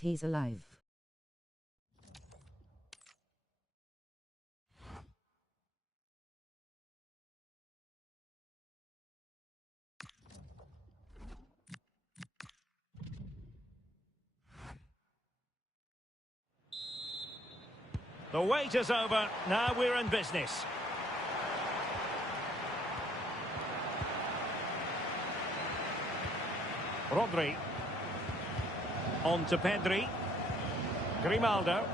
He's alive. The wait is over. Now we're in business. Rodri. On to Pedri. Grimaldo.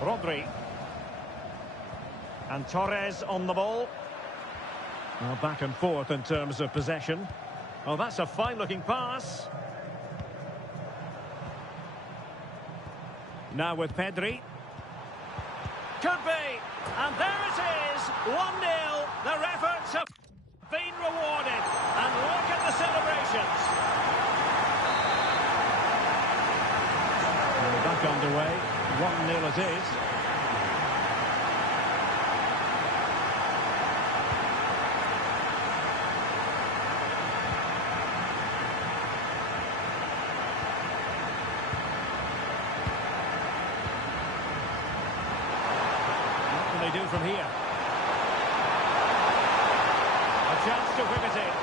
Rodri. And Torres on the ball. Well, back and forth in terms of possession. Oh, that's a fine-looking pass. Now with Pedri. Could be. And there it is. 1-0. Their efforts have been rewarded. And look at the celebrations. We're back underway. 1-0 it is. Do from here. A chance to whip it in.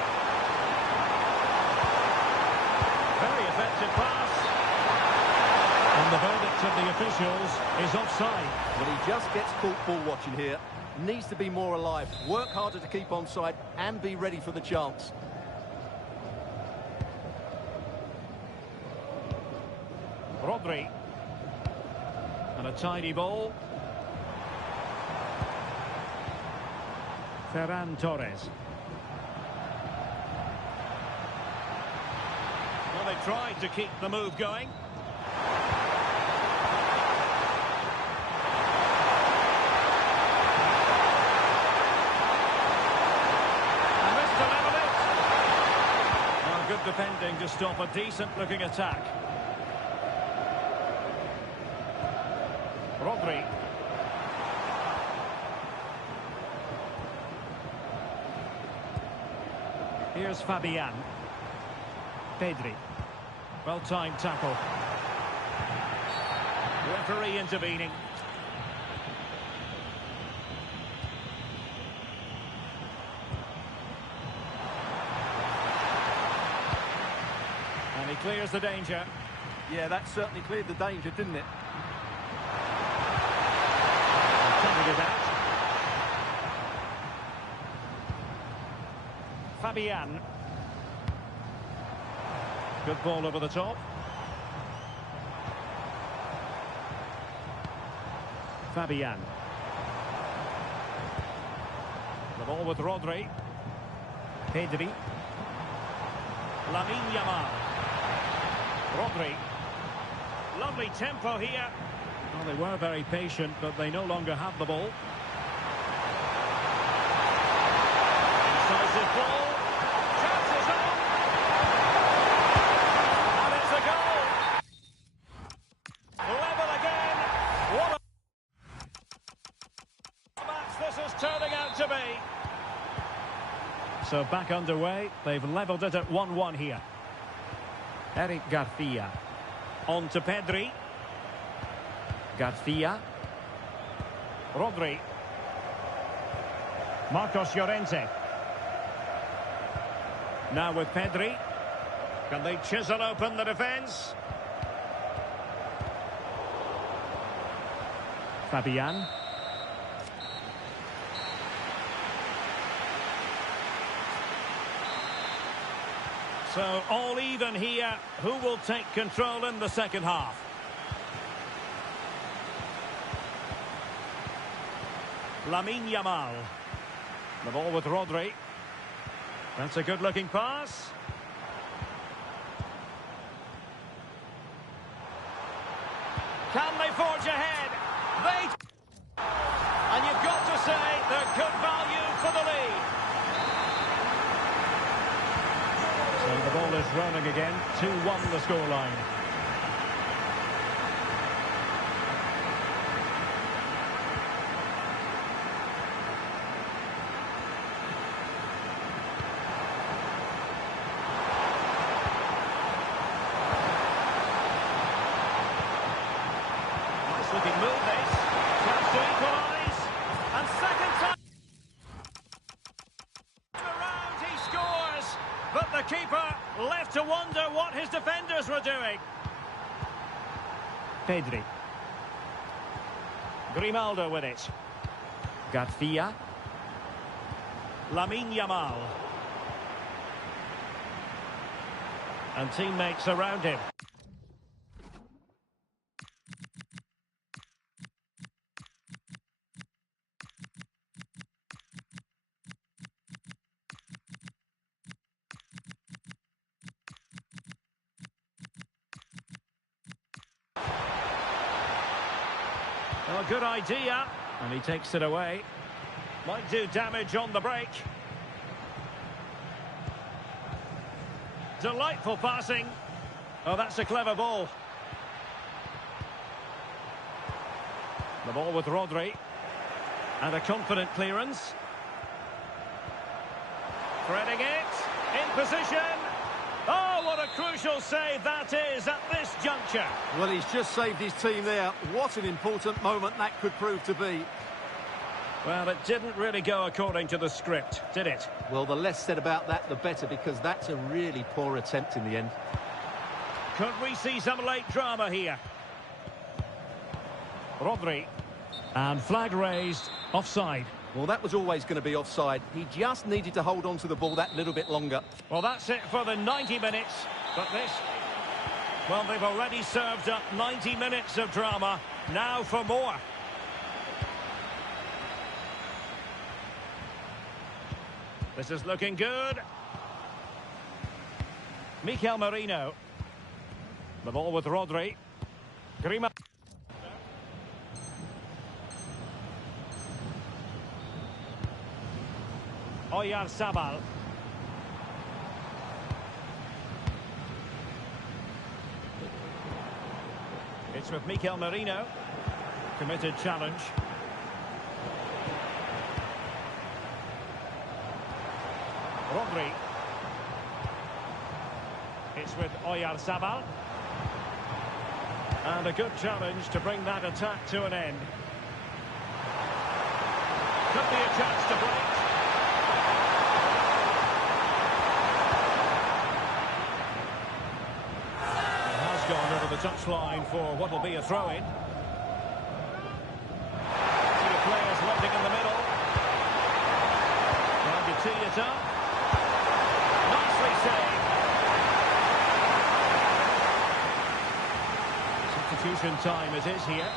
Very effective pass. And the verdict of the officials is offside. Well, he just gets caught ball watching here. Needs to be more alive. Work harder to keep onside and be ready for the chance. Rodri. And a tidy ball. Ferran Torres. Well, they tried to keep the move going. And this to level it. Well, good defending to stop a decent-looking attack. Rodri. Here's Fabian. Pedri. Well-timed tackle. Referee intervening. And he clears the danger. Yeah, that certainly cleared the danger, didn't it? Covered it out. Fabian. Good ball over the top. Fabian. The ball with Rodri. Pedri. Lamine Yamal. Rodri. Lovely tempo here. Well, they were very patient, but they no longer have the ball. Incisive ball. Chances on. And it's a goal. Level again. What a match this is turning out to be. So back underway. They've levelled it at 1-1 here. Eric Garcia. On to Pedri. Garcia. Rodri. Marcos Llorente. Now with Pedri. Can they chisel open the defence? Fabian. So all even here. Who will take control in the second half? Lamine Yamal. The ball with Rodri. That's a good-looking pass. Can they forge ahead? And you've got to say they're good value for the lead. So the ball is rolling again. 2-1 the scoreline. keeper left to wonder what his defenders were doing. Pedri. Grimaldo with it. Garcia. Lamine Yamal. And teammates around him. Well, good idea, and he takes it away. Might do damage on the break. Delightful passing. Oh, that's a clever ball. The ball with Rodri. And a confident clearance. Threading it. In position. Oh, what a crucial save that is at this juncture. Well, he's just saved his team there. What an important moment that could prove to be. Well, it didn't really go according to the script, did it? Well, the less said about that, the better, because that's a really poor attempt in the end. Could we see some late drama here? Rodri. And flag raised, offside. Well, that was always going to be offside. He just needed to hold on to the ball that little bit longer. Well, that's it for the 90 minutes. But this... Well, they've already served up 90 minutes of drama. Now for more. This is looking good. Mikel Merino. The ball with Rodri. Grimaldo. Oyarzabal. It's with Mikel Merino. Committed challenge. Rodri. It's with Oyarzabal. And a good challenge to bring that attack to an end. Could be a chance to break. Gone over the touchline for what will be a throw-in. Two players waiting in the middle. Trying to tee it up. Nicely saved. Substitution time it is here.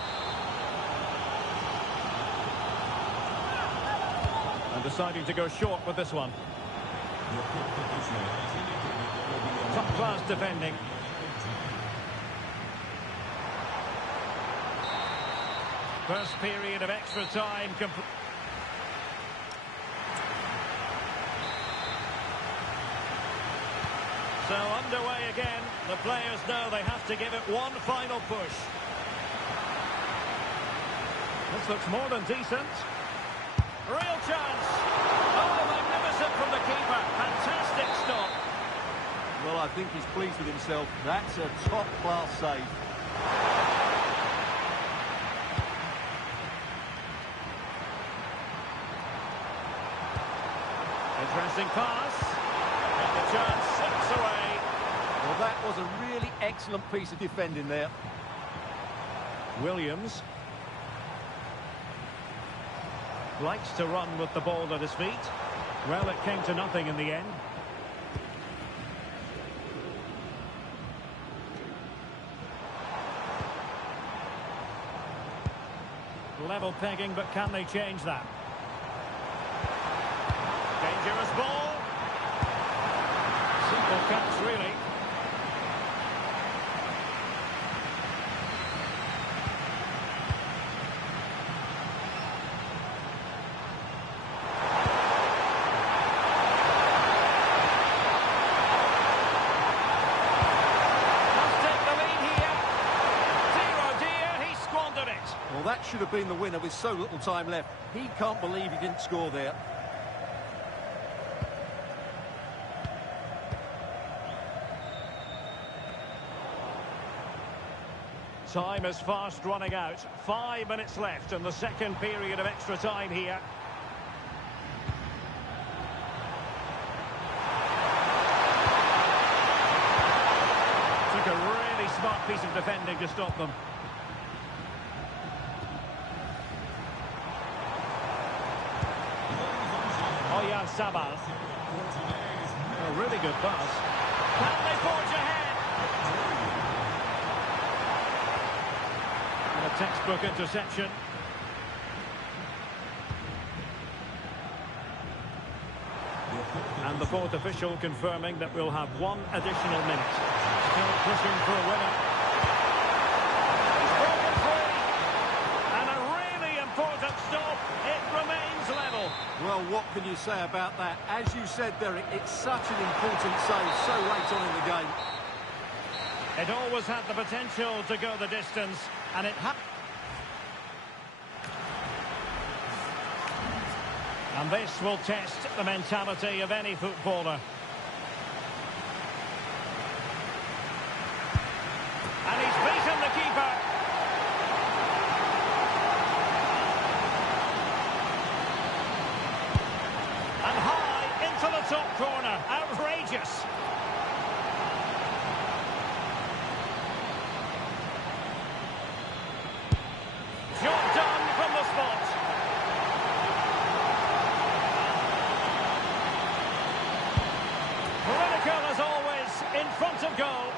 And deciding to go short with this one. Top-class defending. First period of extra time complete. So underway again. The players know they have to give it one final push. This looks more than decent. Real chance. Oh, magnificent from the keeper. Fantastic stop. Well, I think he's pleased with himself. That's a top-class save. Interesting pass. And the chance slips away. Well, that was a really excellent piece of defending there. Williams. Likes to run with the ball at his feet. Well, it came to nothing in the end. Level pegging, but can they change that? Dangerous ball. Simple catch, really. Must take the lead here. Dear oh dear, he squandered it. Well, that should have been the winner with so little time left. He can't believe he didn't score there. Time is fast running out. 5 minutes left in the second period of extra time here. smart piece of defending to stop them. Oyarzabal. A really good pass. Can they forge ahead? And a textbook interception. And the fourth official confirming that we'll have one additional minute. Still pushing for a winner. He's broken free. And a really important stop. It remains level. Well, what can you say about that? As you said, Derek, it's such an important save so late on in the game. It always had the potential to go the distance, and it happened. And this will test the mentality of any footballer. And he's beaten the keeper. And high into the top corner. Outrageous. Job done from the spot. Critical as always in front of goal.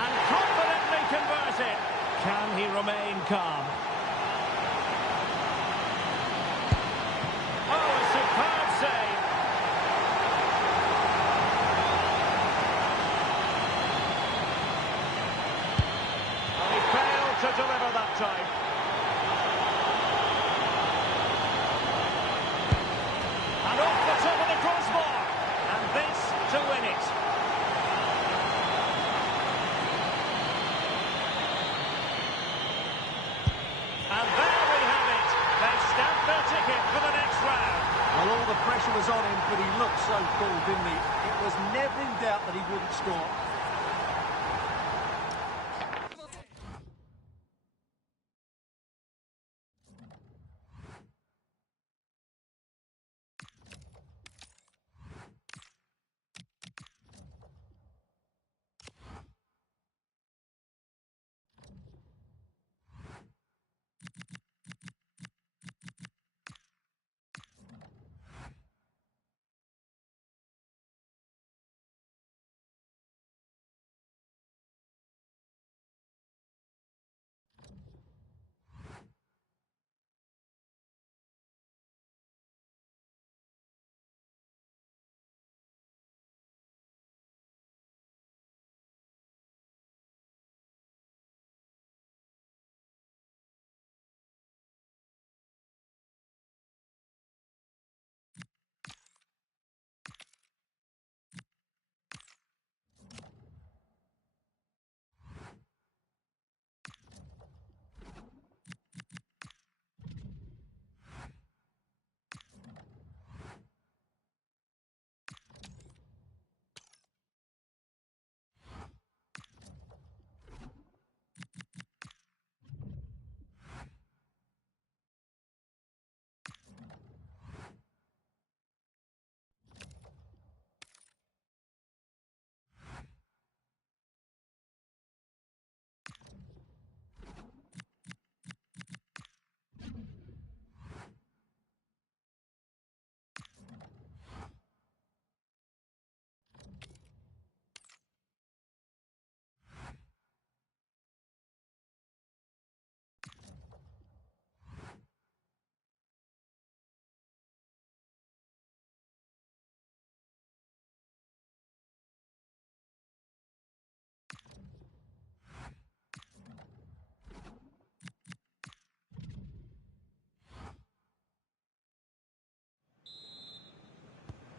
And confidently converted. Can he remain calm? Oh, a superb save. Well, he failed to deliver that time. And off the top of the crossbar. And this to win it. And there we have it. They've stamped their ticket for the next round. Well, all the pressure was on him, but he looked so cool, didn't he? It was never in doubt that he wouldn't score.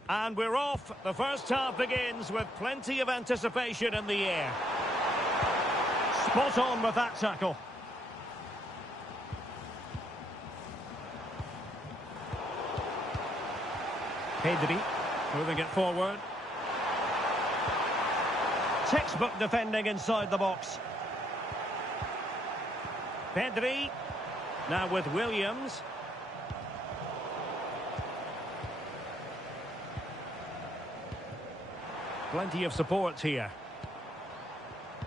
And we're off. The first half begins with plenty of anticipation in the air. Spot on with that tackle. Pedri moving it forward. Textbook defending inside the box. Pedri now with Williams. Plenty of support here.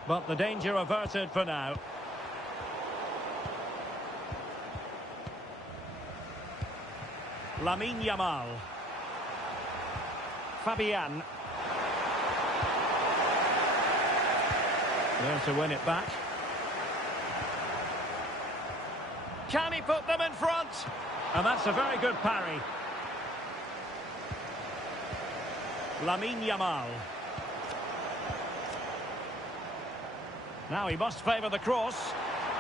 But the danger averted for now. Lamine Yamal. Fabian. There to win it back. Can he put them in front? And that's a very good parry. Lamine Yamal. Now he must favour the cross.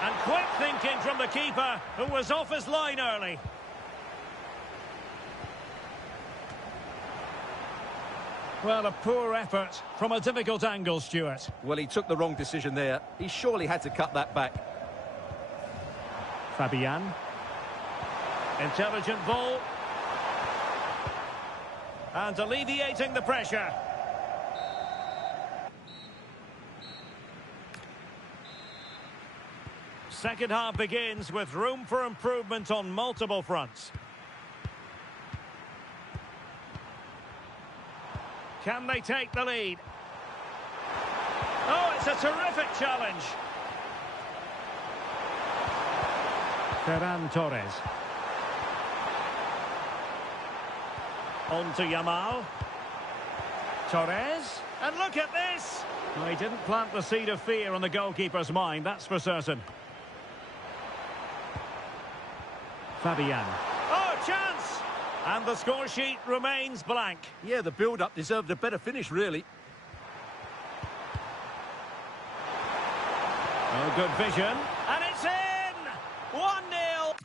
And quick thinking from the keeper, who was off his line early. Well, a poor effort from a difficult angle, Stuart. Well, he took the wrong decision there. He surely had to cut that back. Fabian. Intelligent ball. And alleviating the pressure. Second half begins with room for improvement on multiple fronts. Can they take the lead? Oh, it's a terrific challenge. Ferran Torres. On to Yamal. Torres. And look at this! Well, he didn't plant the seed of fear on the goalkeeper's mind, that's for certain. Fabian. Oh, chance! And the score sheet remains blank. Yeah, the build-up deserved a better finish, really. Oh, good vision. And it's in! 1-0.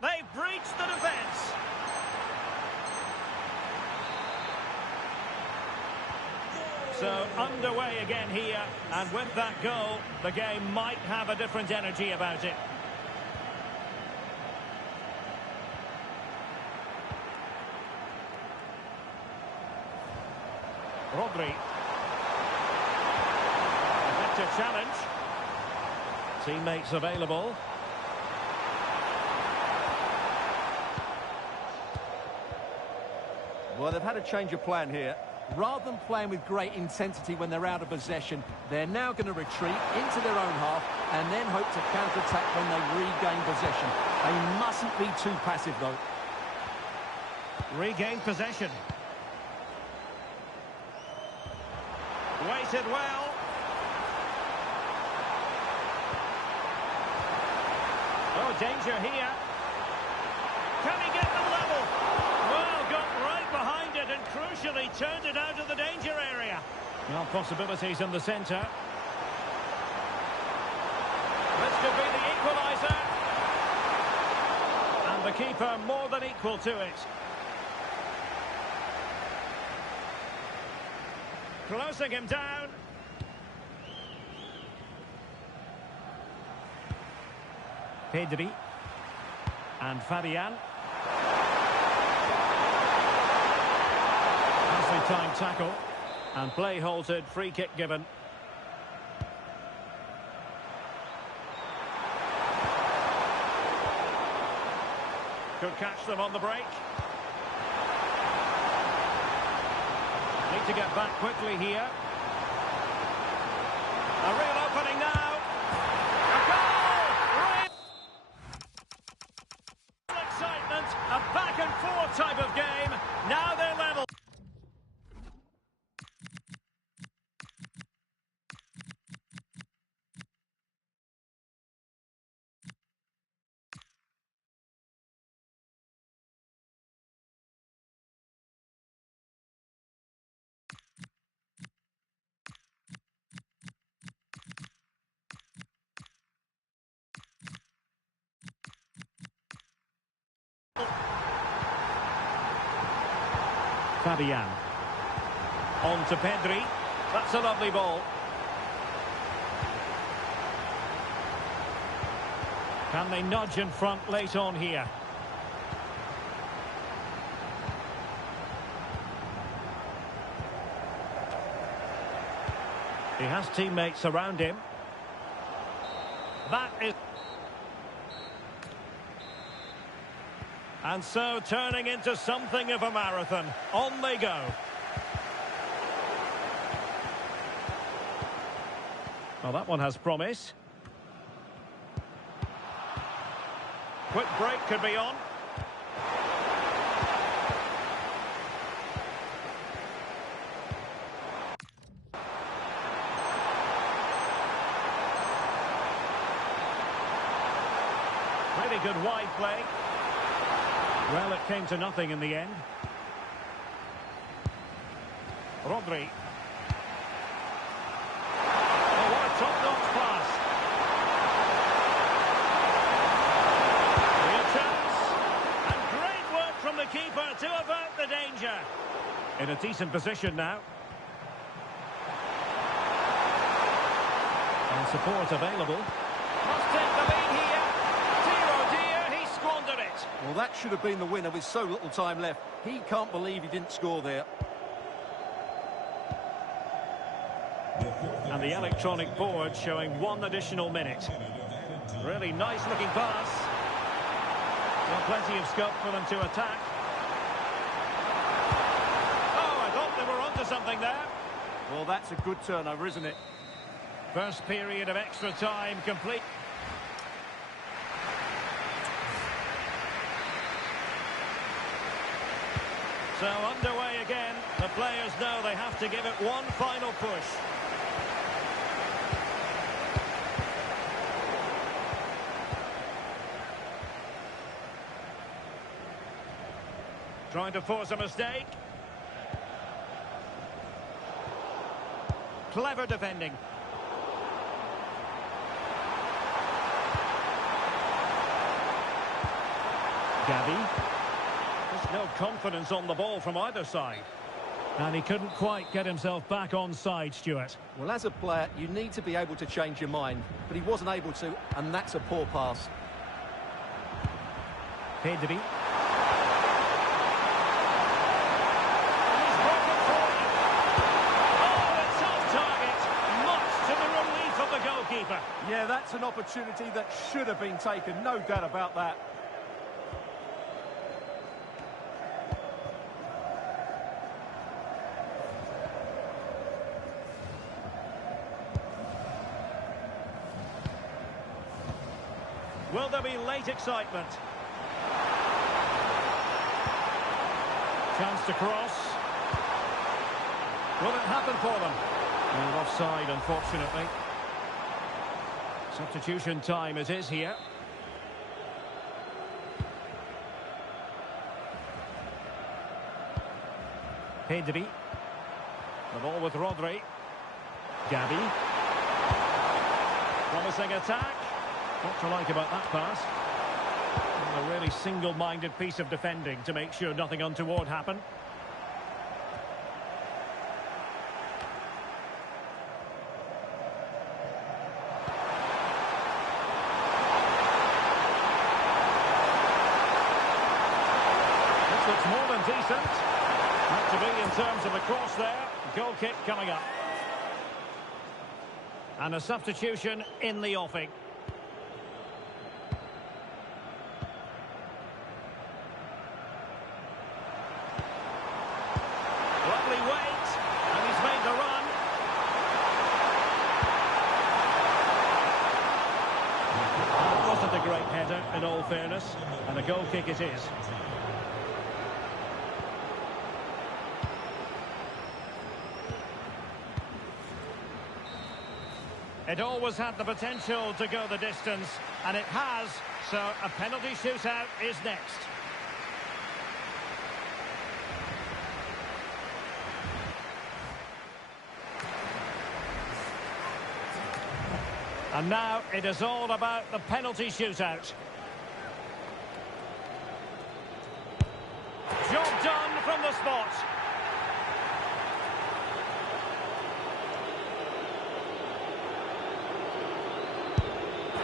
They've breached the defence. So, underway again here. And with that goal, the game might have a different energy about it. Rodri. Effective challenge. Teammates available. Well, they've had a change of plan here. Rather than playing with great intensity when they're out of possession, they're now going to retreat into their own half and then hope to counter-attack when they regain possession. They mustn't be too passive, though. Regain possession. Waited well. Oh, danger here. Can he get them level? Well, got right behind it and crucially turned it out of the danger area. Well, possibilities in the centre. This could be the equaliser. And the keeper more than equal to it. Closing him down. Pedri. And Fabian. Nicely timed tackle. And play halted, free kick given. Could catch them on the break. Need to get back quickly here. A real opening now. A goal! Real excitement. A back and forth type of game. Now they're level. Fabian. On to Pedri. That's a lovely ball. Can they nudge in front late on here? He has teammates around him. That is... And so turning into something of a marathon. On they go. Well, that one has promise. Quick break could be on. Really good wide play. Well, it came to nothing in the end. Rodri. Oh, what a top-notch pass. Real chance. And great work from the keeper to avert the danger. In a decent position now. And support available. Must take the lead here. Dear oh dear, he squandered it. Well, that should have been the winner with so little time left. He can't believe he didn't score there. And the electronic board showing 1 additional minute. Really nice looking pass. Well, plenty of scope for them to attack. Oh, I thought they were onto something there. Well, that's a good turnover, isn't it? First period of extra time complete. So underway again. The players know they have to give it one final push. Trying to force a mistake. Clever defending. Gavi. There's no confidence on the ball from either side. And he couldn't quite get himself back on side, Stuart. Well, as a player, you need to be able to change your mind. But he wasn't able to, and that's a poor pass. Pedri. Yeah, that's an opportunity that should have been taken, no doubt about that. Will there be late excitement? Chance to cross. Will it happen for them? Well, offside, unfortunately. Substitution time it is here. Pedri. The ball with Rodri. Gavi. Promising attack. What to like about that pass? And a really single-minded piece of defending to make sure nothing untoward happened. Looks more than decent. Not to be in terms of the cross there. Goal kick coming up. And a substitution in the offing. Lovely weight. And he's made the run. It wasn't a great header, in all fairness. And a goal kick it is. It always had the potential to go the distance, and it has, so a penalty shootout is next. And now it is all about the penalty shootout. Job done from the spot.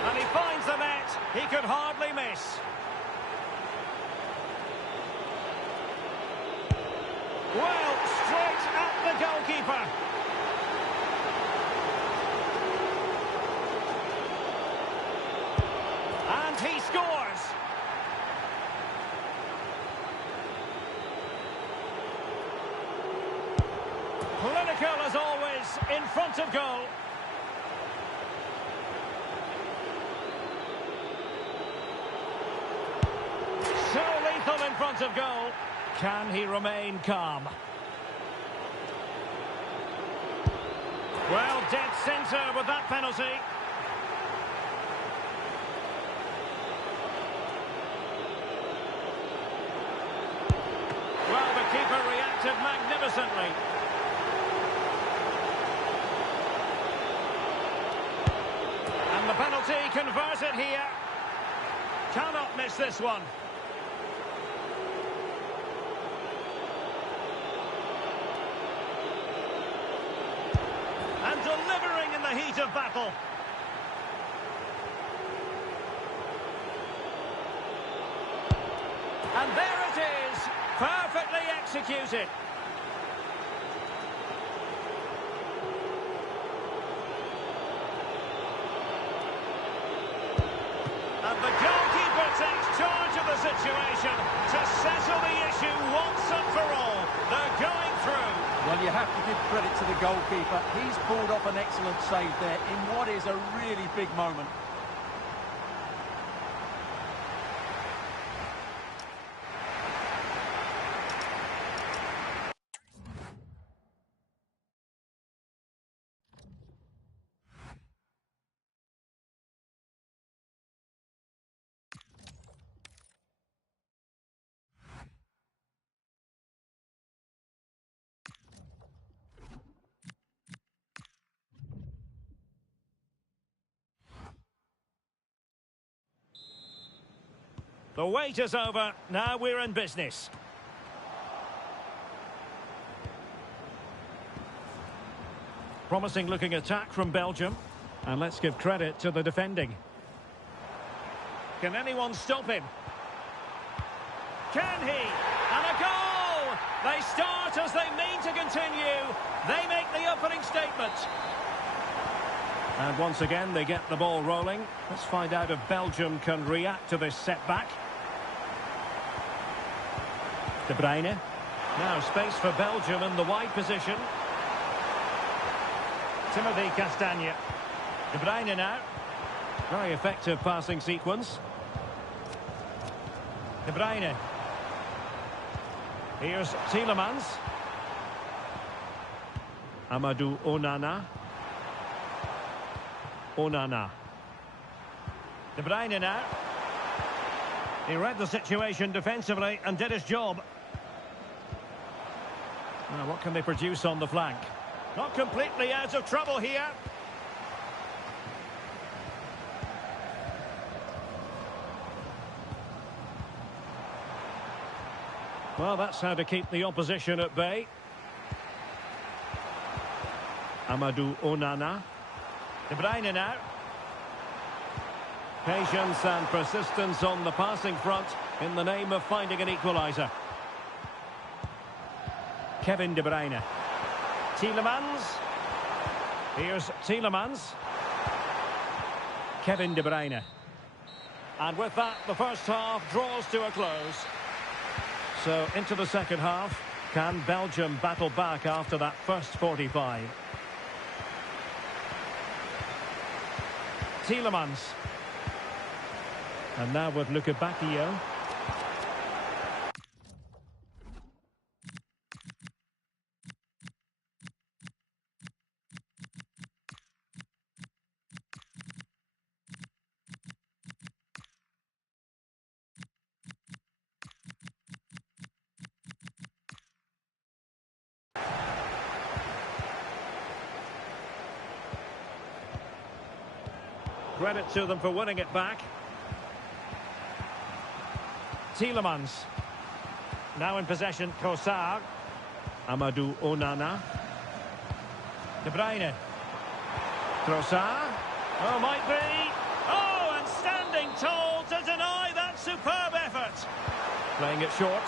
And he finds the net. He could hardly miss. Well, straight at the goalkeeper. And he scores. Clinical as always in front of goal. front of goal. Can he remain calm? Well, dead centre with that penalty. Well, the keeper reacted magnificently. And the penalty converted here. Cannot miss this one. And delivering in the heat of battle. And there it is, perfectly executed. And the goalkeeper takes charge of the situation to settle the issue once and for all. They're going through. Well, you have to give credit to the goalkeeper. He's pulled off an excellent save there in what is a really big moment. The wait is over. Now we're in business. Promising looking attack from Belgium. And let's give credit to the defending. Can anyone stop him? Can he? And a goal! They start as they mean to continue. They make the opening statement. And once again, they get the ball rolling. Let's find out if Belgium can react to this setback. De Bruyne. Now space for Belgium in the wide position. Timothy Castagne. De Bruyne now. Very effective passing sequence. De Bruyne. Here's Tielemans. Amadou Onana. Onana. De Bruyne now. He read the situation defensively and did his job. Now, what can they produce on the flank? Not completely out of trouble here. Well, that's how to keep the opposition at bay. Amadou Onana. De Bruyne now. Patience and persistence on the passing front in the name of finding an equaliser. Kevin De Bruyne. Tielemans. Here's Tielemans. Kevin De Bruyne. And with that, the first half draws to a close. So, into the second half. Can Belgium battle back after that first 45? Tielemans. And now with Luka Bacchio. Credit to them for winning it back. Tielemans. Now in possession, Trossard. Amadou Onana. De Bruyne. Trossard. Oh, might be. Oh, and standing tall to deny that superb effort. Playing it short.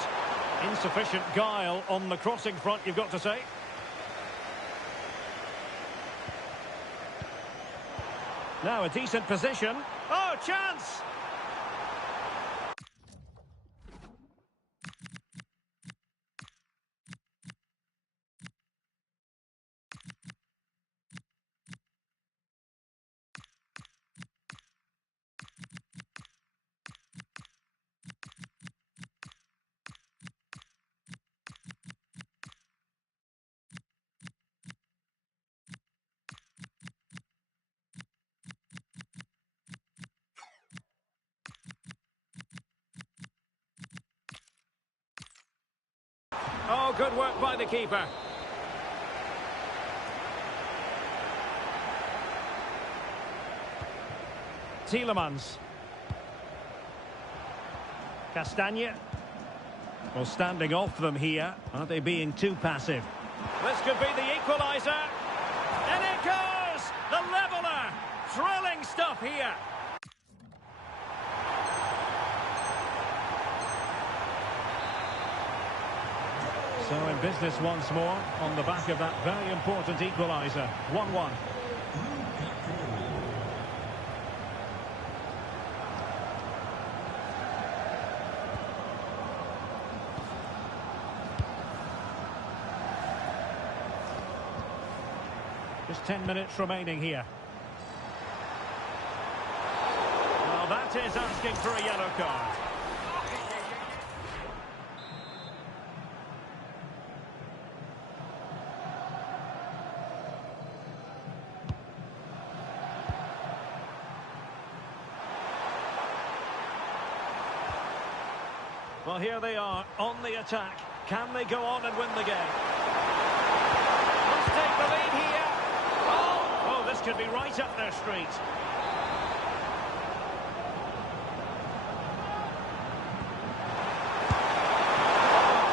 Insufficient guile on the crossing front, you've got to say. Now a decent position. Oh, chance! Good work by the keeper. Tielemans. Castagne. Well, standing off them here. Are they being too passive? This could be the equaliser. And it goes! The leveller! Thrilling stuff here. So in business once more on the back of that very important equaliser. 1-1. Just 10 minutes remaining here. Well, that is asking for a yellow card. Well, here they are on the attack. Can they go on and win the game? Let's take the lead here. Oh, this could be right up their street.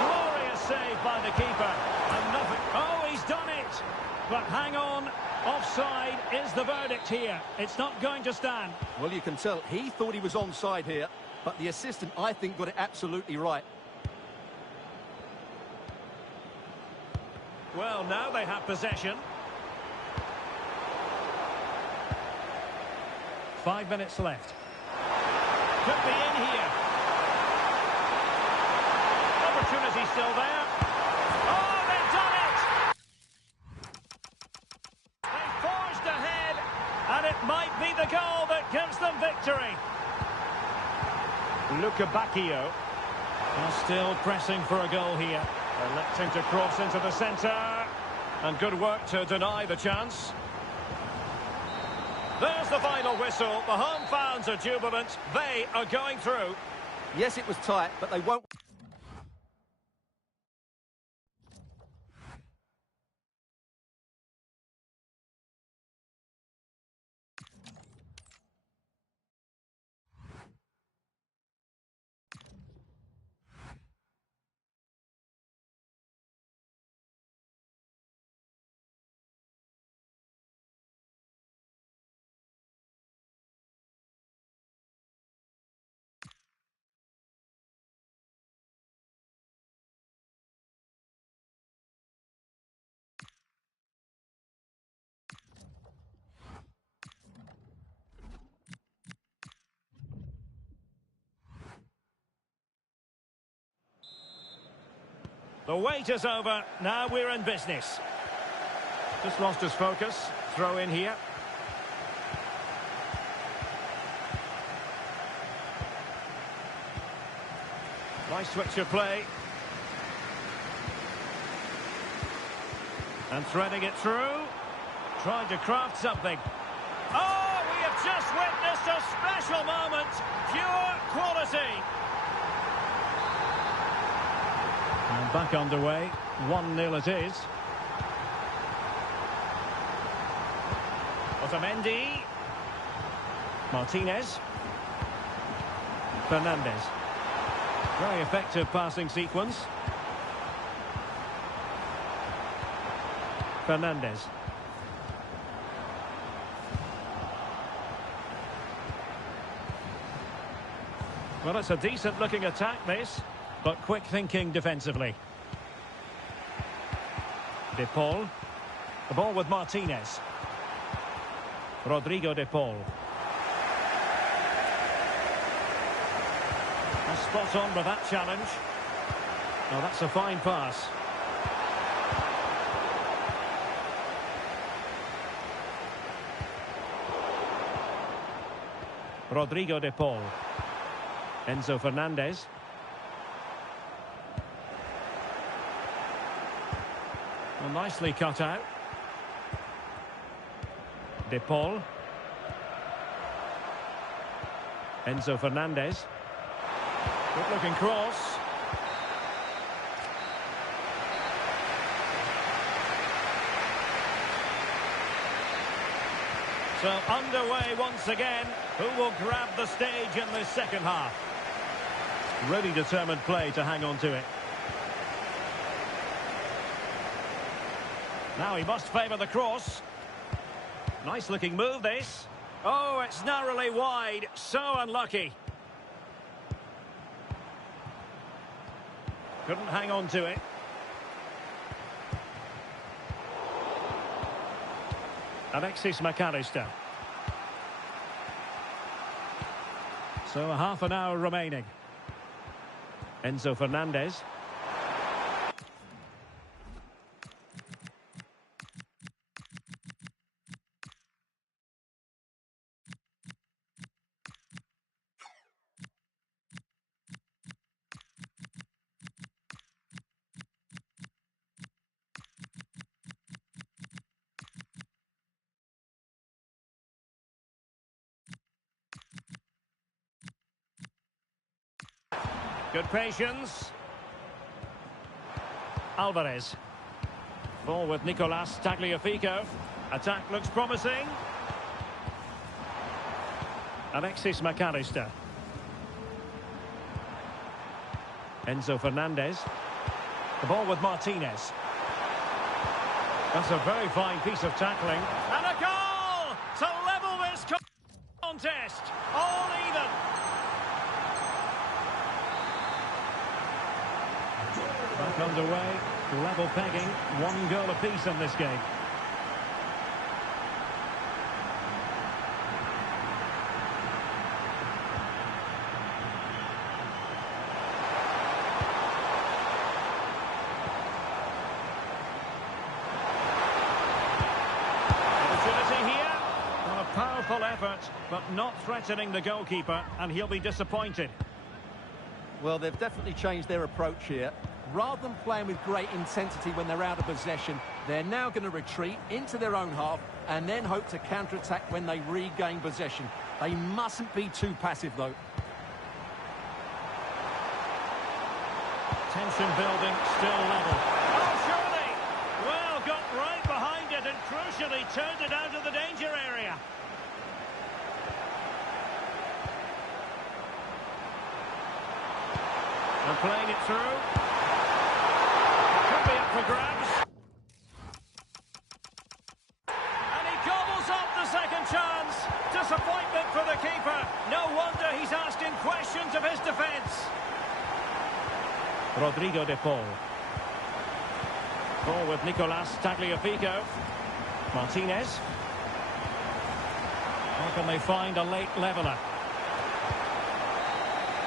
Glorious save by the keeper. And nothing. Oh, he's done it. But hang on. Offside is the verdict here. It's not going to stand. Well, you can tell he thought he was onside here, but the assistant, I think, got it absolutely right. Well, now they have possession. 5 minutes left. Could be in here. Opportunity still there. Oh, they've done it! They forged ahead, and it might be the goal that gives them victory. Luca Bacchio. They're still pressing for a goal here. Electing to cross into the centre. And good work to deny the chance. There's the final whistle. The home fans are jubilant. They are going through. Yes, it was tight, but they won't... The wait is over. Now we're in business. Just lost his focus. Throw in here. Nice switch of play. And threading it through. Trying to craft something. Oh, we have just witnessed a special moment. Pure quality. And back underway. 1-0 it is. Otamendi. Martinez. Fernandez. Very effective passing sequence. Fernandez. Well, it's a decent-looking attack, this, but quick thinking defensively. De Paul. The ball with Martinez. Rodrigo De Paul. Spot on with that challenge. Oh, that's a fine pass. Rodrigo De Paul. Enzo Fernandez. Well, nicely cut out. De Paul. Enzo Fernandez. Good looking cross. So underway once again. Who will grab the stage in this second half? Really determined play to hang on to it. Now he must favour the cross. Nice looking move this. Oh, it's narrowly wide. So unlucky. Couldn't hang on to it. Alexis McAllister. So a half an hour remaining. Enzo Fernandez. Good patience. Alvarez. Ball with Nicolas Tagliafico. Attack looks promising. Alexis McAllister. Enzo Fernandez. The ball with Martinez. That's a very fine piece of tackling. And a goal to level this contest. All even. Back underway, level pegging, 1 goal apiece in this game. Opportunity here. Well, a powerful effort, but not threatening the goalkeeper, and he'll be disappointed. Well, they've definitely changed their approach here. Rather than playing with great intensity when they're out of possession, they're now going to retreat into their own half and then hope to counter-attack when they regain possession. They mustn't be too passive, though. Tension building, still level. Oh, surely! Well, got right behind it and crucially turned it out of the danger area. They're playing it through. Could be up for grabs. And he gobbles up the second chance. Disappointment for the keeper. No wonder he's asking questions of his defence. Rodrigo de Paul. Ball with Nicolas Tagliafico. Martinez. How can they find a late leveller?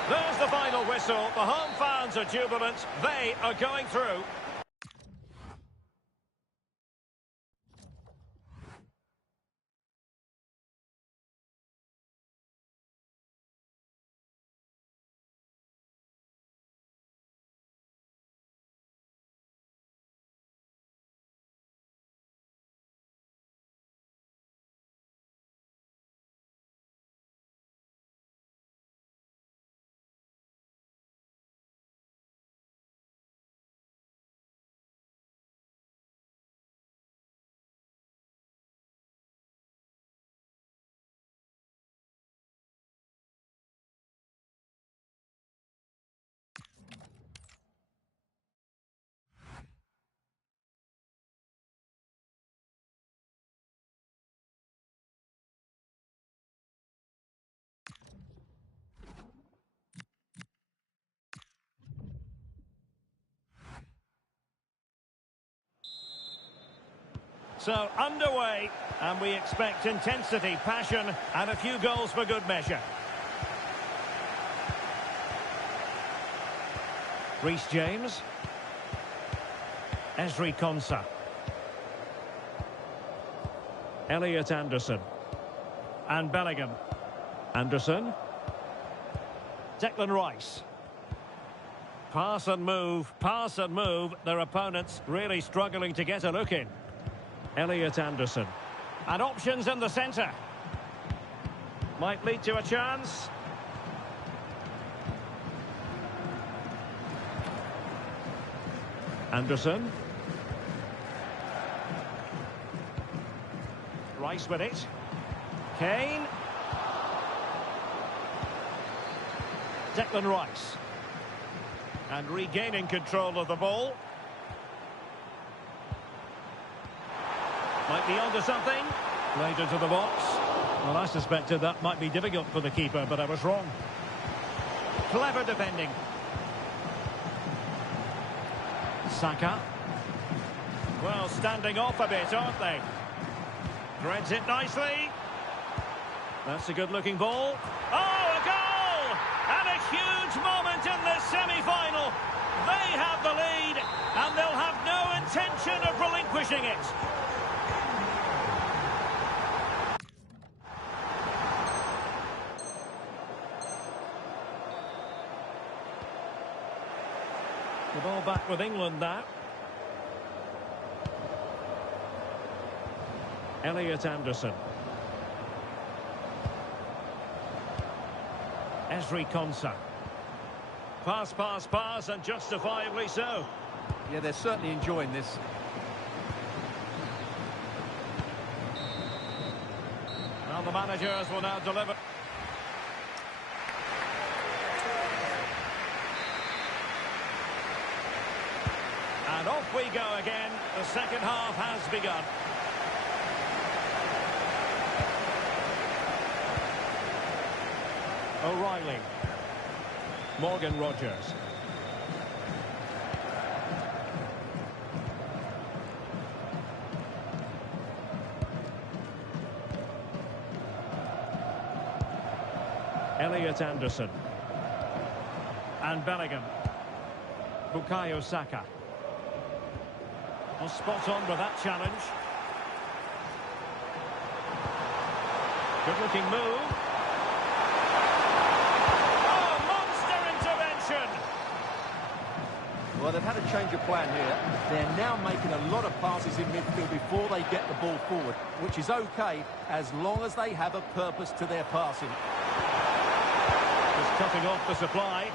There's the final whistle. The home fans are jubilant. They are going through. So underway, and we expect intensity, passion, and a few goals for good measure. Reece James. Ezri Konsa. Elliot Anderson. And Bellingham. Anderson. Declan Rice. Pass and move, pass and move. Their opponents really struggling to get a look in. Elliot Anderson. And options in the centre. Might lead to a chance. Anderson. Rice with it. Kane. Declan Rice. And regaining control of the ball. Might be onto something. Played into the box. Well, I suspected that might be difficult for the keeper, but I was wrong. Clever defending. Saka. Well, standing off a bit, aren't they? Threads it nicely. That's a good-looking ball. Oh, a goal! And a huge moment in this semi-final. They have the lead, and they'll have no intention of relinquishing it. The ball back with England now. Elliot Anderson. Ezri Konsa. Pass, pass, pass, and justifiably so. Yeah, they're certainly enjoying this. Well, the managers will now deliver. And off we go again. The second half has begun. O'Reilly. Morgan Rogers. Elliot Anderson. And Bellingham. Bukayo Saka. Well, spot on with that challenge. Good-looking move. Oh, monster intervention! Well, they've had a change of plan here. They're now making a lot of passes in midfield before they get the ball forward, which is okay as long as they have a purpose to their passing. Just cutting off the supply.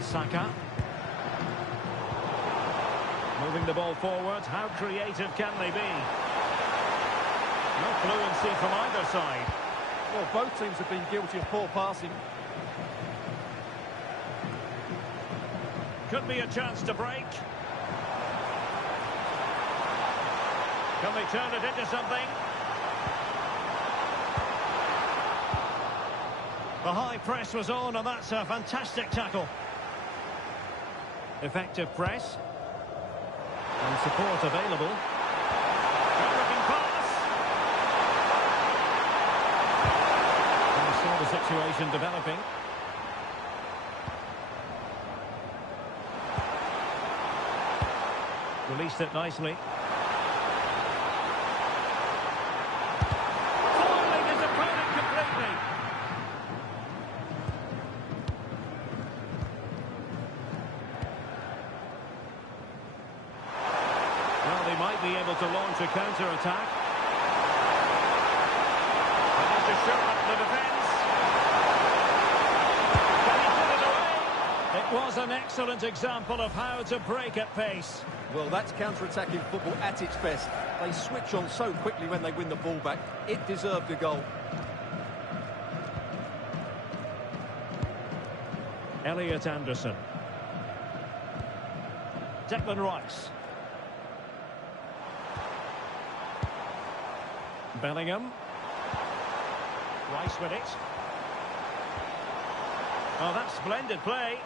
Saka. Moving the ball forward. How creative can they be? No fluency from either side. Well, both teams have been guilty of poor passing. Could be a chance to break. Can they turn it into something? The high press was on, and that's a fantastic tackle. Effective press. And support available. Good-looking pass. And we saw the situation developing. Released it nicely. Foiling his opponent completely. Well, they might be able to launch a counter-attack. They need to shore up the defence. Can he put it away? It was an excellent example of how to break at pace. Well, that's counter-attacking football at its best. They switch on so quickly when they win the ball back. It deserved a goal. Elliot Anderson. Declan Rice. Bellingham. Rice with it. Oh, that's splendid play.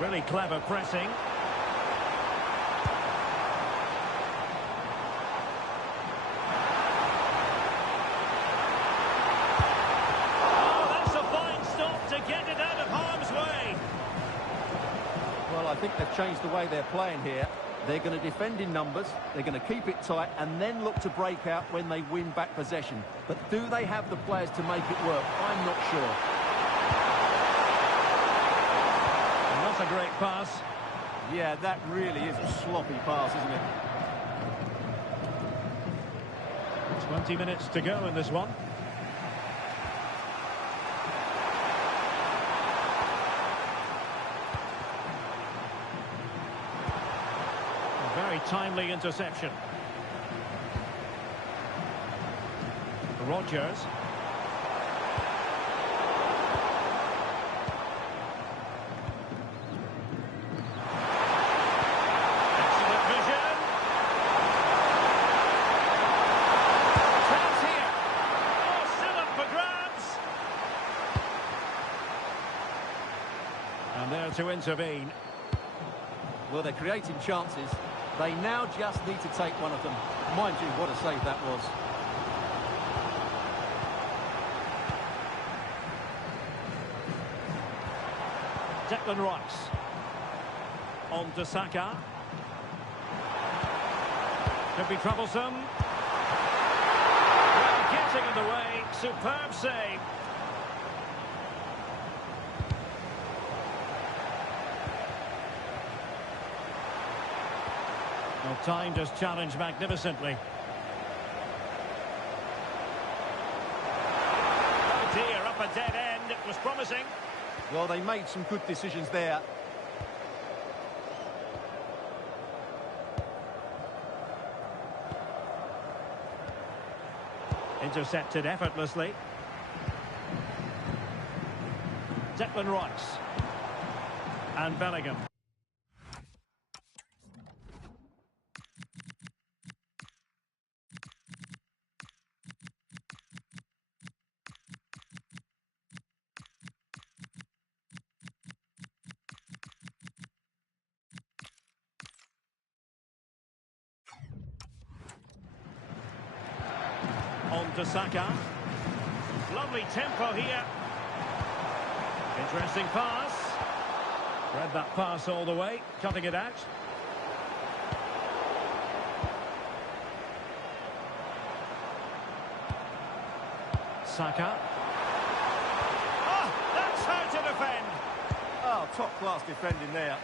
Really clever pressing. Oh, that's a fine stop to get it out of harm's way. Well, I think they've changed the way they're playing here. They're going to defend in numbers, they're going to keep it tight, and then look to break out when they win back possession. But do they have the players to make it work? I'm not sure. Not a great pass. Yeah, that really is a sloppy pass, isn't it? 20 minutes to go in this one. A very timely interception. Rodgers. Excellent vision. Chance here. Oh, still up for grabs. And there to intervene. Well, they're creating chances. They now just need to take one of them. Mind you, what a save that was. Declan Rice. On to Saka. Could be troublesome. Well, getting in the way. Superb save. Well, time just challenged magnificently. Oh dear, up a dead end. It was promising. Well, they made some good decisions there. Intercepted effortlessly. Declan Rice. And Bellingham. On to Saka. Lovely tempo here. Interesting pass. Read that pass all the way, cutting it out. Saka. Oh, that's how to defend. Oh, top-class defending there.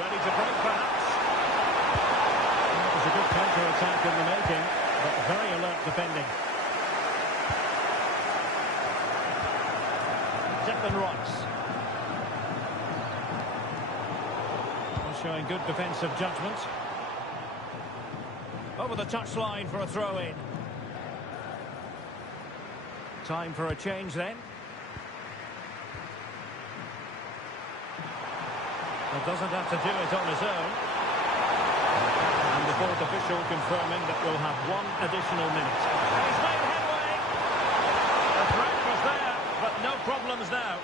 Ready to break, perhaps. It was a good counter-attack in the making, but very alert defending. Declan Rice. Showing good defensive judgment. Over the touchline for a throw-in. Time for a change then. He doesn't have to do it on his own. And the fourth official confirming that we'll have one additional minute. And he's made headway. The threat was there, but no problems now.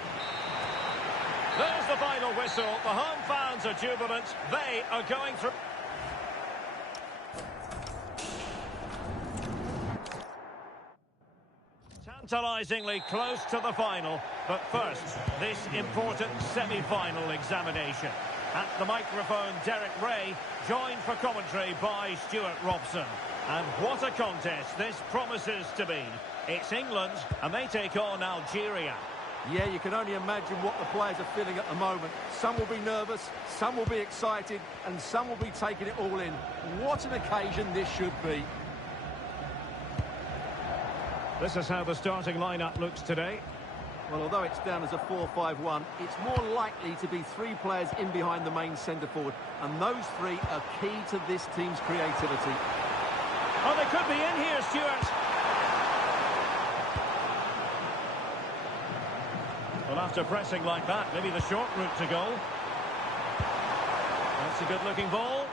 There's the final whistle. The home fans are jubilant. They are going through. Tantalisingly close to the final, but first, this important semi-final examination. At the microphone, Derek Ray, joined for commentary by Stuart Robson. And what a contest this promises to be. It's England, and they take on Algeria. Yeah, you can only imagine what the players are feeling at the moment. Some will be nervous, some will be excited, and some will be taking it all in. What an occasion this should be. This is how the starting lineup looks today. Well, although it's down as a 4-5-1, it's more likely to be three players in behind the main centre-forward, and those three are key to this team's creativity. Oh, they could be in here, Stuart. Well, after pressing like that, maybe the short route to goal. That's a good-looking ball.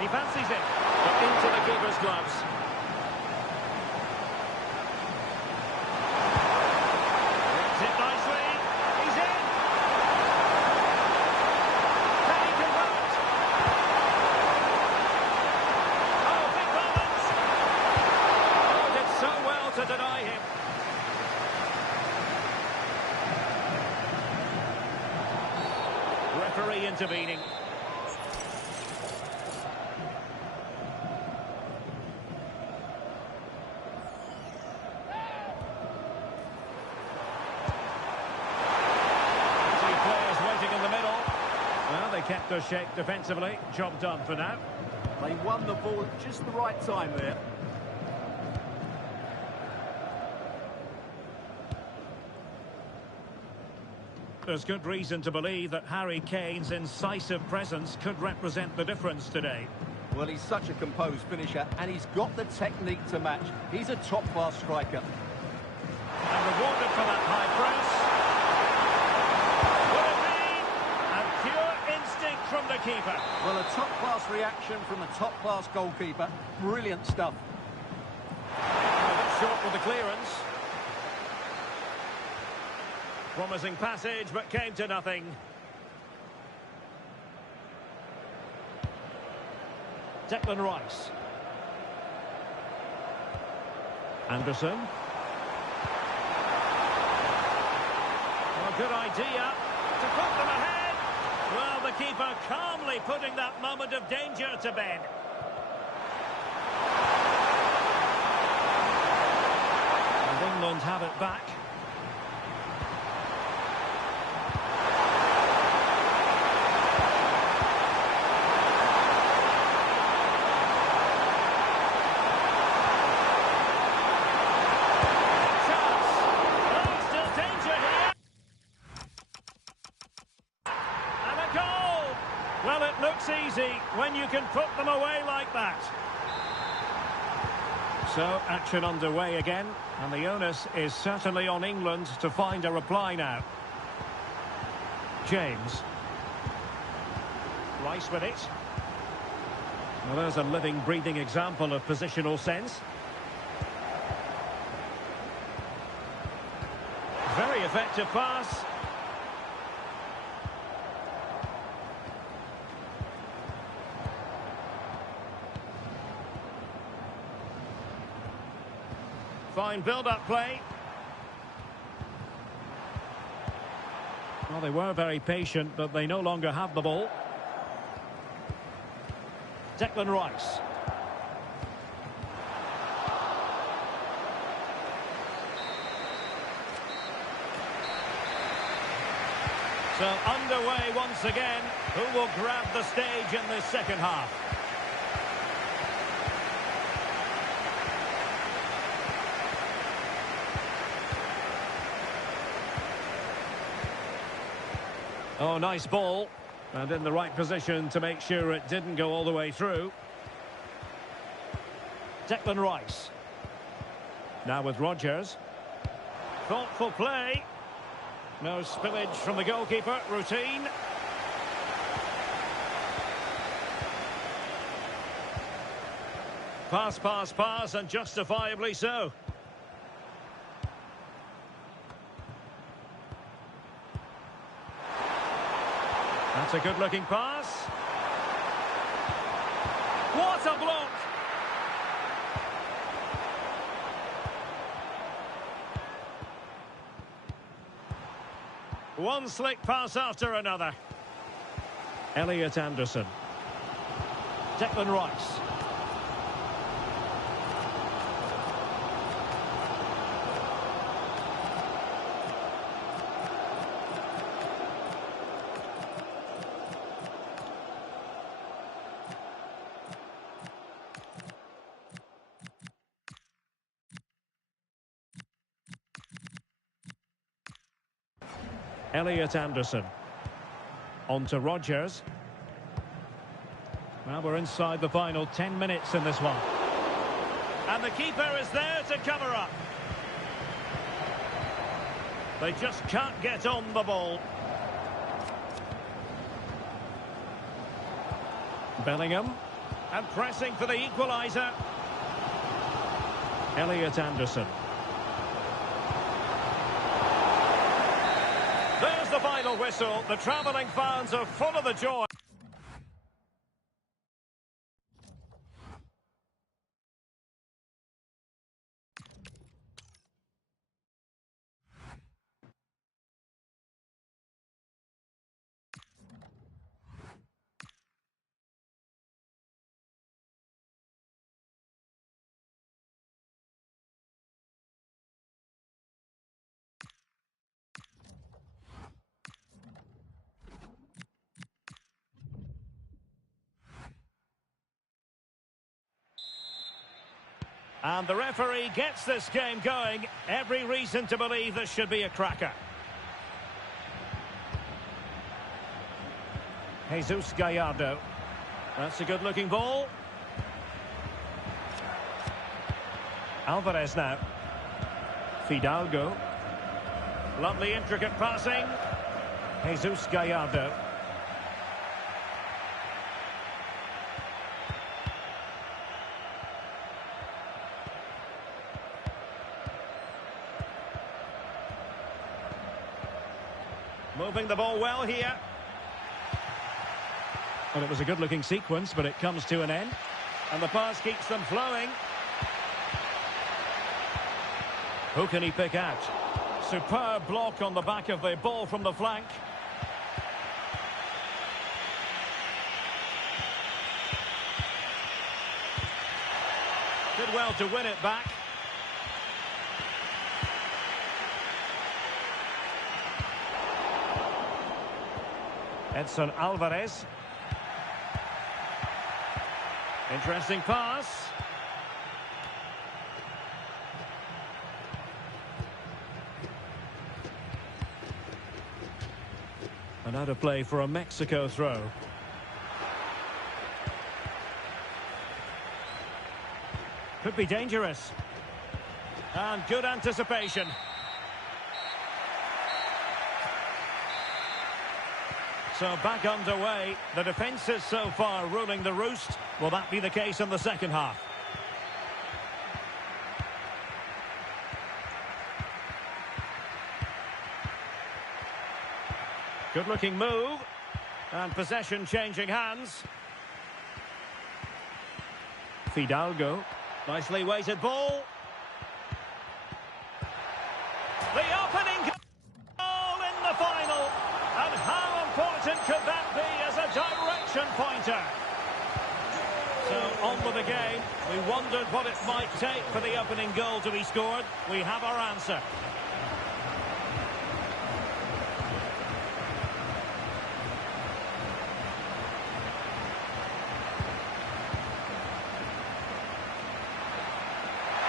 He fancies it, but into the keeper's gloves. Brings it nicely. He's in. Can he convert? Oh, big moment. Oh, did so well to deny him. Referee intervening. Players waiting in the middle. Does shape defensively. Job done for now. They won the ball at just the right time there. There's good reason to believe that Harry Kane's incisive presence could represent the difference today. Well, he's such a composed finisher, and he's got the technique to match. He's a top-class striker. And rewarded for that high press. Would it be a pure instinct from the keeper? Well, a top-class reaction from a top-class goalkeeper. Brilliant stuff. A bit short with the clearance. Promising passage, but came to nothing. Declan Rice. Anderson. Well, good idea to put them ahead. Well, the keeper calmly putting that moment of danger to bed. And England have it back. Well, it looks easy when you can put them away like that. So, action underway again, and the onus is certainly on England to find a reply now. James. Rice with it. Well, there's a living, breathing example of positional sense. Very effective pass. Fine build-up play. Well, they were very patient, but they no longer have the ball. Declan Rice. So underway once again. Who will grab the stage in this second half? Oh, nice ball. And in the right position to make sure it didn't go all the way through. Declan Rice. Now with Rodgers. Thoughtful play. No spillage from the goalkeeper. Routine. Pass, pass, pass, and justifiably so. That's a good-looking pass. What a block! One slick pass after another. Elliot Anderson. Declan Rice. Elliot Anderson. On to Rodgers. Well, we're inside the final 10 minutes in this one. And the keeper is there to cover up. They just can't get on the ball. Bellingham. And pressing for the equaliser. Elliot Anderson. There's the final whistle. The travelling fans are full of the joy. And the referee gets this game going. Every reason to believe this should be a cracker. Jesus Gallardo. That's a good-looking ball. Alvarez now. Fidalgo. Lovely intricate passing. Jesus Gallardo. Moving the ball well here. Well, it was a good-looking sequence, but it comes to an end. And the pass keeps them flowing. Who can he pick out? Superb block on the back of the ball from the flank. Did well to win it back. Edson Alvarez. Interesting pass. And out of play for a Mexico throw. Could be dangerous. And good anticipation. So back underway. The defence is so far ruling the roost. Will that be the case in the second half? Good looking move. And possession changing hands. Fidalgo. Nicely weighted ball. The opening goal in the final. And how important could that be as a direction pointer? So on with the game. We wondered what it might take for the opening goal to be scored. We have our answer.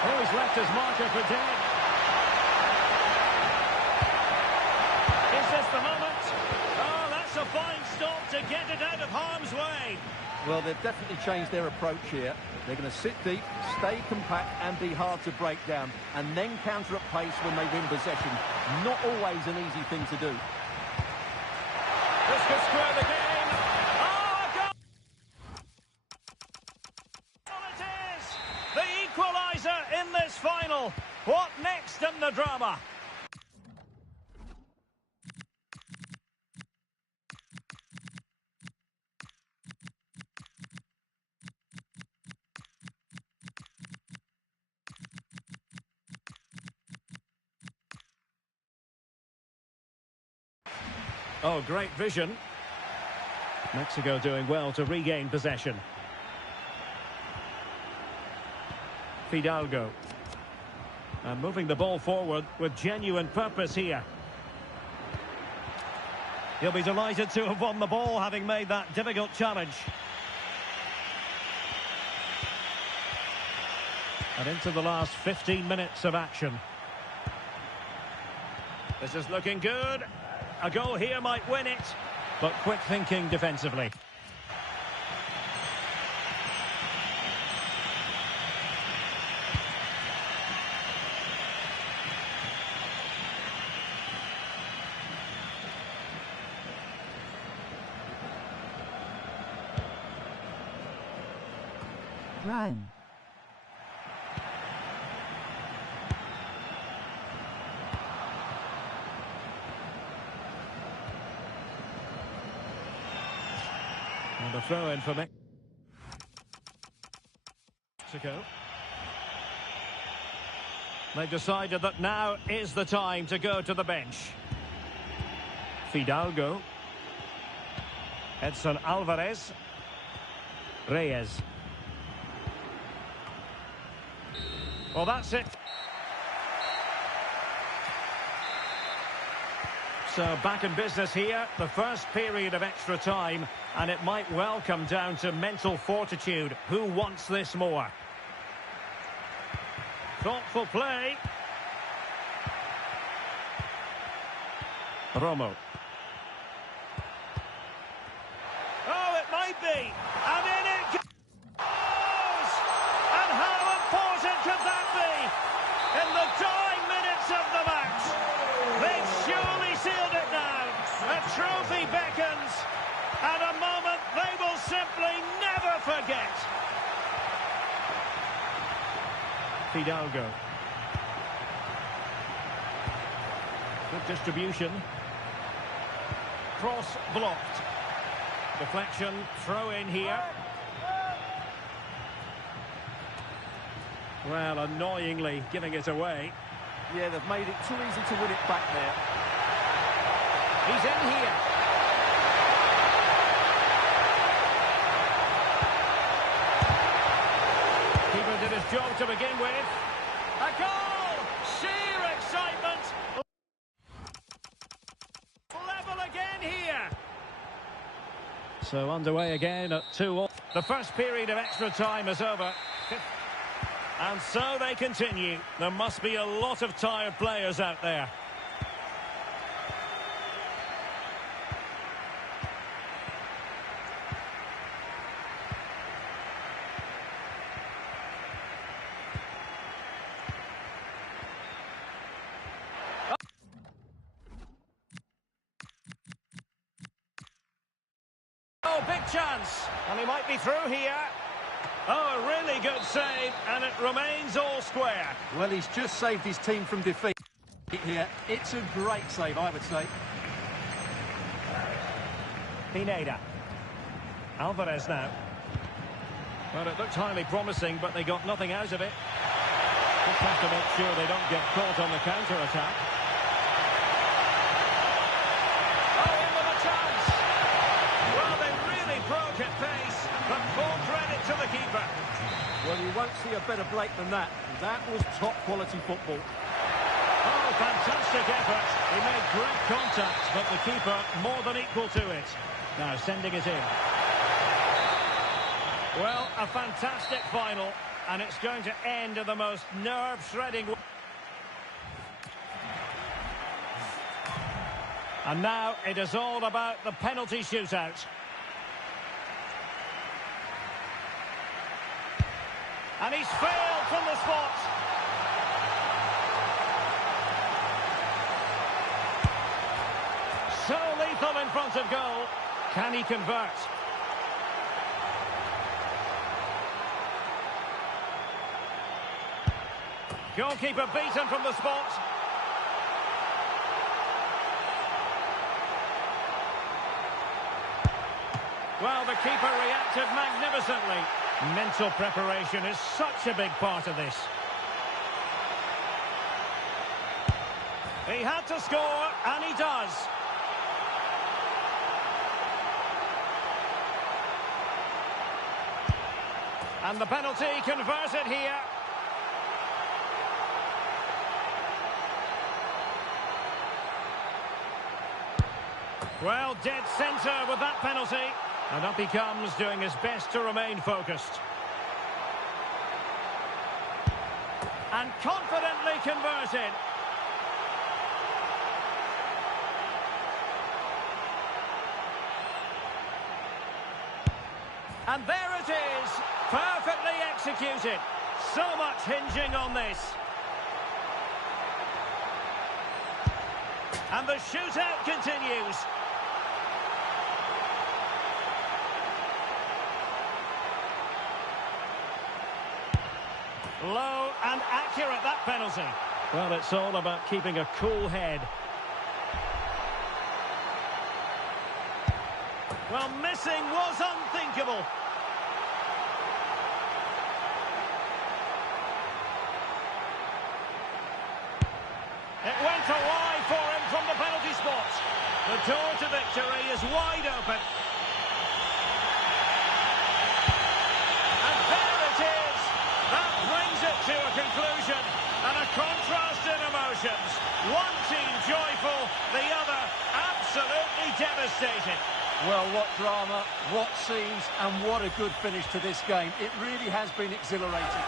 Oh, he's left his marker for dead. Is this the moment? Oh, that's a fine stop to get it out of harm's way. Well, they've definitely changed their approach here. They're going to sit deep, stay compact and be hard to break down, and then counter at pace when they win possession. Not always an easy thing to do. This could square the game. Oh, a goal! It is the equaliser in this final. What next in the drama? Oh, great vision. Mexico doing well to regain possession. Fidalgo. And moving the ball forward with genuine purpose here. He'll be delighted to have won the ball, having made that difficult challenge. And into the last 15 minutes of action. This is looking good. A goal here might win it, but quick thinking defensively. Run. And a throw in for Mexico. They've decided that now is the time to go to the bench. Fidalgo. Edson Alvarez. Reyes. Well, that's it. So back in business here, the first period of extra time, and it might well come down to mental fortitude. Who wants this more? Thoughtful play. Romo. Oh, it might be. And in it goes! And how important could that be? In the dying minutes of the match. They've surely sealed it now. A trophy beckons. And a moment they will simply never forget. Fidalgo. Good distribution. Cross blocked. Deflection, throw in here. Well, annoyingly giving it away. Yeah, they've made it too easy to win it back there. He's in here. Keeper did his job to begin with. A goal! Sheer excitement! Level again here. So underway again at 2-2. The first period of extra time is over. And so they continue. There must be a lot of tired players out there. Oh, big chance. And he might be through here. Oh, a really good save, and it remains all square. Well, he's just saved his team from defeat here. It's a great save, I would say. Pineda. Alvarez now. Well, it looked highly promising, but they got nothing out of it. Just have to make sure they don't get caught on the counter-attack. Oh, in with a chance! Well, they really broke at pace, but full credit to the keeper. Well, you won't see a better break than that. That was top-quality football. Oh, fantastic effort. He made great contact, but the keeper more than equal to it. Now sending it in. Well, a fantastic final, and it's going to end in the most nerve-shredding way. And now it is all about the penalty shootout. And he's failed from the spot. So lethal in front of goal. Can he convert? Goalkeeper beaten from the spot. Well, the keeper reacted magnificently. Mental preparation is such a big part of this. He had to score, and he does. And the penalty converted here. Well, dead centre with that penalty. And up he comes, doing his best to remain focused. And confidently converted. And there it is, perfectly executed. So much hinging on this. And the shootout continues. Low and accurate, that penalty. Well, it's all about keeping a cool head. Well, missing was unthinkable. It went awry for him from the penalty spot. The door to victory is wide open. And there it is. That brings it to a conclusion. And a contrast in emotions. One team joyful, the other absolutely devastated. Well, what drama, what scenes, and what a good finish to this game. It really has been exhilarating.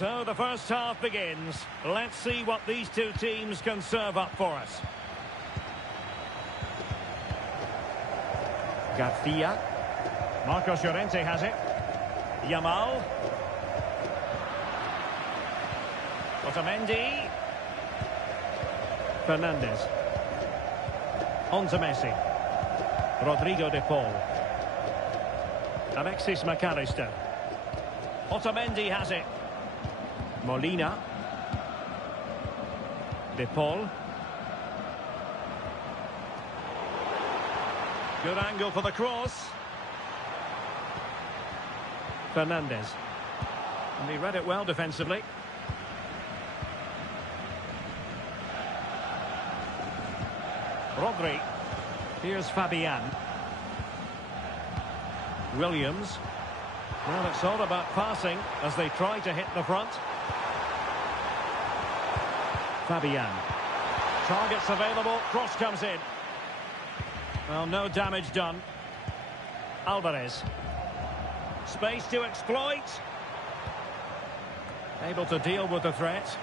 So the first half begins. Let's see what these two teams can serve up for us. Garcia. Marcos Llorente has it. Yamal. Otamendi. Fernandes. On to Messi. Rodrigo de Paul. Alexis McAllister. Otamendi has it. Molina. De Paul. Good angle for the cross. Fernandes. And he read it well defensively. Rodri. Here's Fabian. Williams. Well, it's all about passing as they try to hit the front. Fabian. Targets available. Cross comes in. Well, no damage done. Alvarez. Space to exploit. Able to deal with the threat.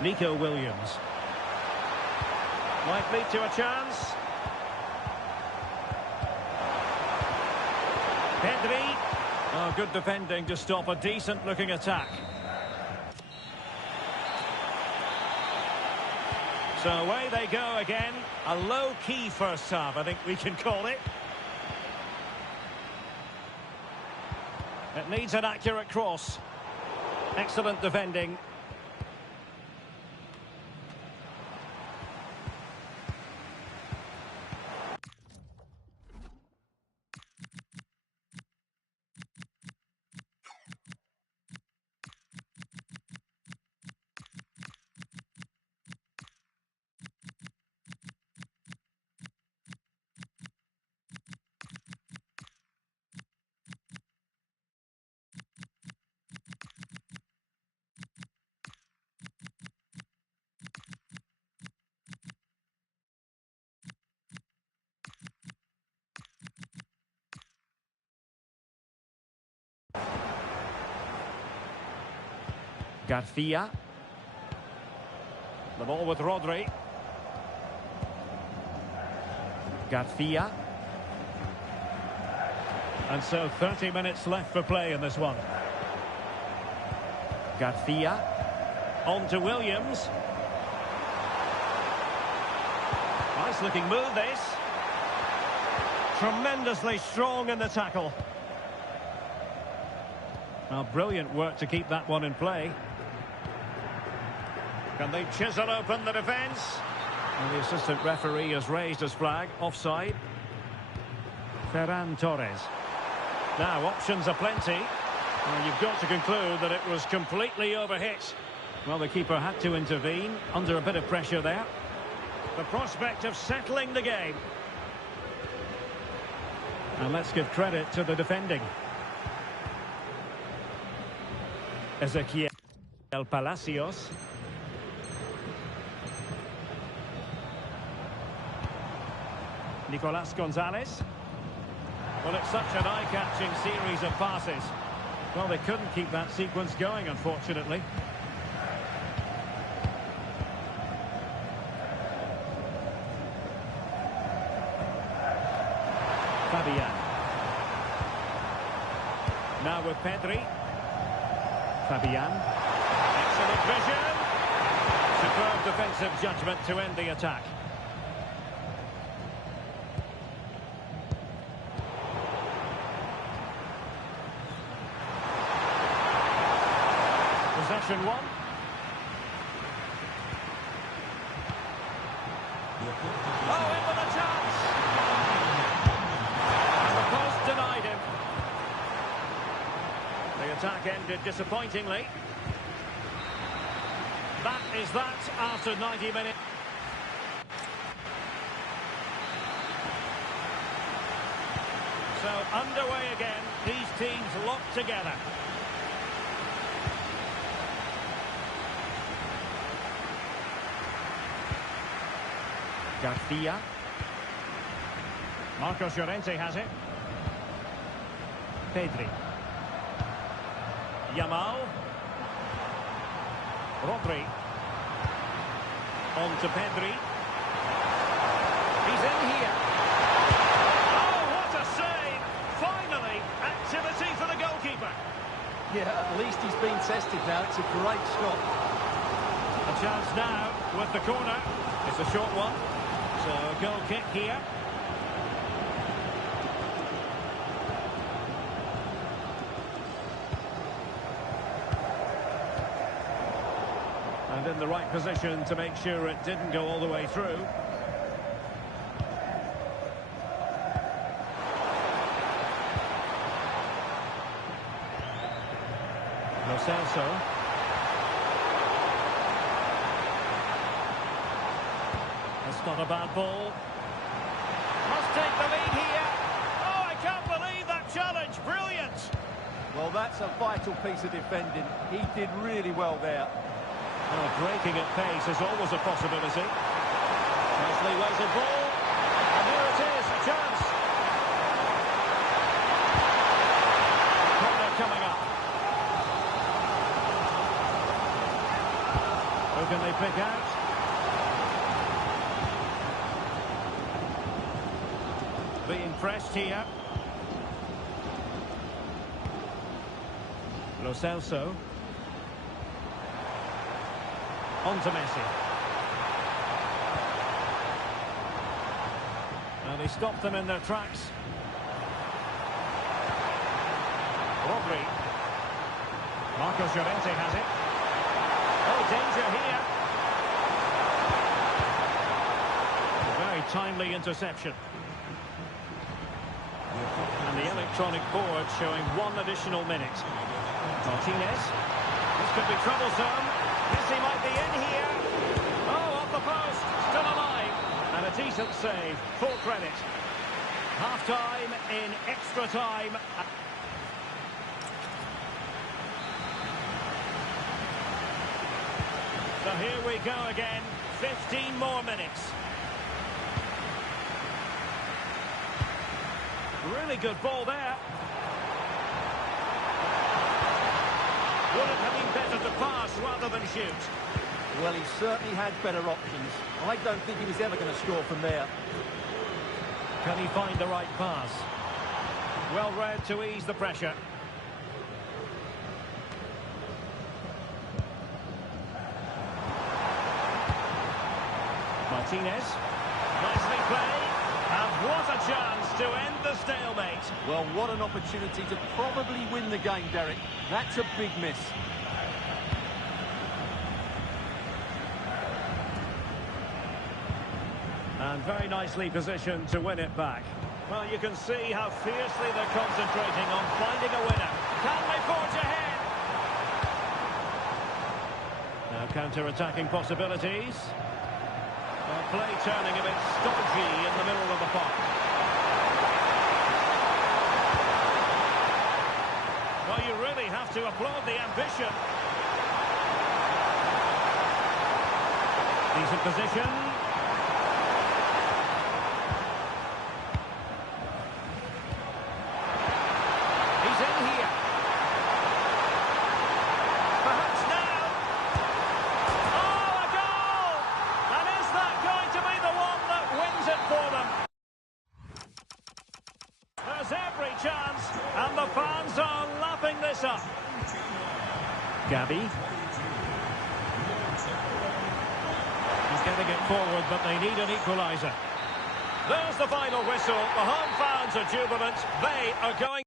Nico Williams. Might lead to a chance. Pedri. Oh, good defending to stop a decent-looking attack. So away they go again. A low-key first half, I think we can call it. It needs an accurate cross. Excellent defending. Garcia. The ball with Rodri. Garcia. And so 30 minutes left for play in this one. Garcia. On to Williams. Nice looking move this. Tremendously strong in the tackle. Well, brilliant work to keep that one in play. Can they chisel open the defence? And the assistant referee has raised his flag. Offside. Ferran Torres. Now, options are plenty. Well, you've got to conclude that it was completely overhit. Well, the keeper had to intervene under a bit of pressure there. The prospect of settling the game. And let's give credit to the defending. Ezequiel Palacios. Nicolas Gonzalez. Well, it's such an eye-catching series of passes. Well, they couldn't keep that sequence going, unfortunately. Fabian. Now with Pedri. Fabian. Excellent vision. Superb defensive judgment to end the attack. Possession one. Oh, in with a chance. And the post denied him. The attack ended disappointingly. That is that after 90 minutes. So underway again, these teams locked together. Garcia. Marcos Llorente has it. Pedri. Yamal. Rodri. On to Pedri. He's in here. Oh, what a save! Finally, activity for the goalkeeper. Yeah, at least he's been tested now. It's a great shot. A chance now with the corner. It's a short one. So a goal kick here. And in the right position to make sure it didn't go all the way through. Lo Celso. That's not a bad ball. Must take the lead here. Oh, I can't believe that challenge. Brilliant. Well, that's a vital piece of defending. He did really well there. Well, breaking at pace is always a possibility. Nicely weighted ball. And here it is, a chance. Corner coming up. Who can they pick out? Being pressed here. Lo Celso. On to Messi. And he stopped them in their tracks. Rodri. Marcos Llorente has it. Oh, danger here. A very timely interception. And the electronic board showing 1 additional minute. Martinez. This could be troublesome. Messi might be in here. Oh, off the post. Still alive. And a decent save. Full credit. Half-time in extra time. So here we go again. 15 more minutes. Really good ball there. Would it have been better to pass rather than shoot? Well, he certainly had better options. I don't think he was ever going to score from there. Can he find the right pass? Well read to ease the pressure. Martinez. Nicely played. And what a chance to end the stalemate. Well, what an opportunity to probably win the game, Derek. That's a big miss. And very nicely positioned to win it back. Well, you can see how fiercely they're concentrating on finding a winner. Can they forge ahead? Now counter-attacking possibilities. Well, play turning a bit stodgy in the middle of the park. Well, you really have to applaud the ambition. Decent position. He's in here. Perhaps now. Oh, a goal! And is that going to be the one that wins it for them? There's every chance, and the fans are lapping this up. Gabi. He's getting it forward, but they need an equaliser. There's the final whistle. The home fans are jubilant. They are going...